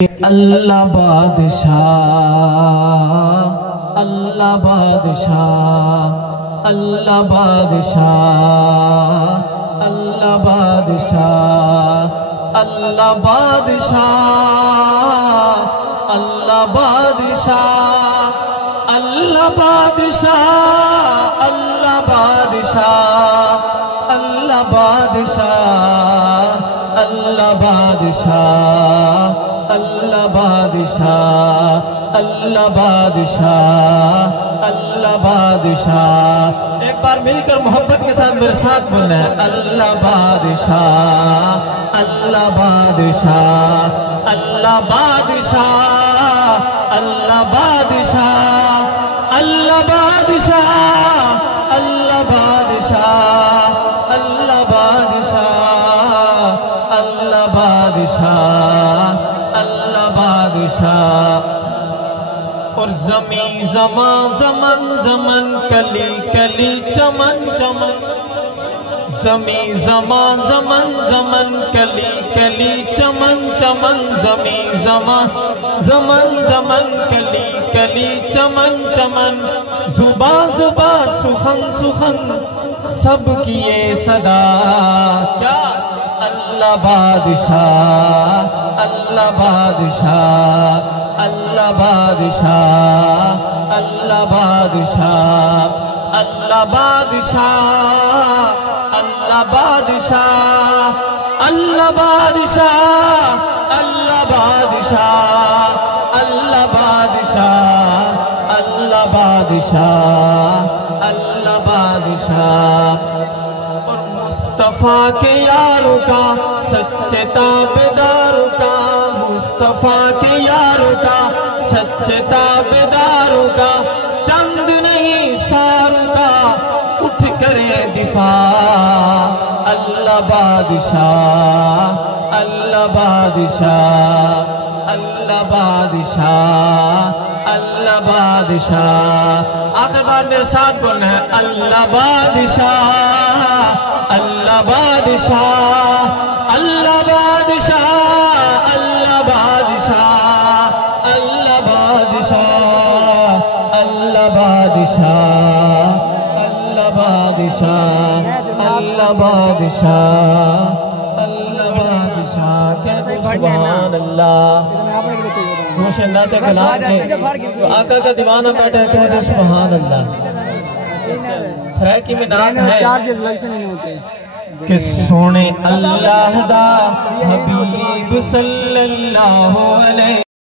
اللہ بادشاہ، اللہ بادشاہ، اللہ بادشاہ، اللہ بادشاہ، اللہ بادشاہ، اللہ بادشاہ، اللہ بادشاہ، اللہ بادشاہ، اللہ بادشاہ، اللہ بادشاہ، اللہ بادشاہ، اللہ بادشاہ، اللہ بادشاہ۔ ایک بار مل کر محبت کے ساتھ میرے ساتھ بولنا ہے، اللہ بادشاہ، اللہ بادشاہ، اللہ بادشاہ، اللہ بادشاہ، اللہ بادشاہ، اللہ بادشاہ، اللہ بادشاہ، اللہ بادشاہ، اللہ بادشاہ۔ اور زمین زمان زمن زمن کلی کلی چمن چمن، زمین زمان زمن زمن کلی کلی چمن چمن، زمین زمان زمن زمن کلی کلی چمن چمن، زباں زباں سخن سخن سب کی یہ صدا کیا؟ اللہ بادشاہ، اللہ بادشاہ، اللہ بادشاہ، اللہ بادشاہ، اللہ بادشاہ، اللہ بادشاہ، اللہ بادشاہ، اللہ بادشاہ، اللہ بادشاہ، اللہ بادشاہ، اللہ بادشاہ۔ اور مصطفیٰ کے یاروں کا سچے تابعداروں کا، مصطفیٰ کے یاروں کا سچے تابعداروں کا، چند نہیں ساروں کا اٹھ کرے دفاع۔ اللہ بادشاہ، اللہ بادشاہ، اللہ بادشاہ، اللہ بادشاہ۔ آخر بار میرے ساتھ بولنا ہے، اللہ بادشاہ، اللہ بادشاہ، اللہ بادشاہ، اللہ بادشاہ، اللہ بادشاہ، اللہ بادشاہ، اللہ بادشاہ، اللہ بادشاہ، اللہ بادشاہ۔ سبحان اللہ۔ گوشے نعت کلام کے جو آقا کا دیوانہ بیٹھا کہہ دے سبحان اللہ۔ سرائکی میں نعت ہے کہ سونے اللہ دا حبیب صلی اللہ علیہ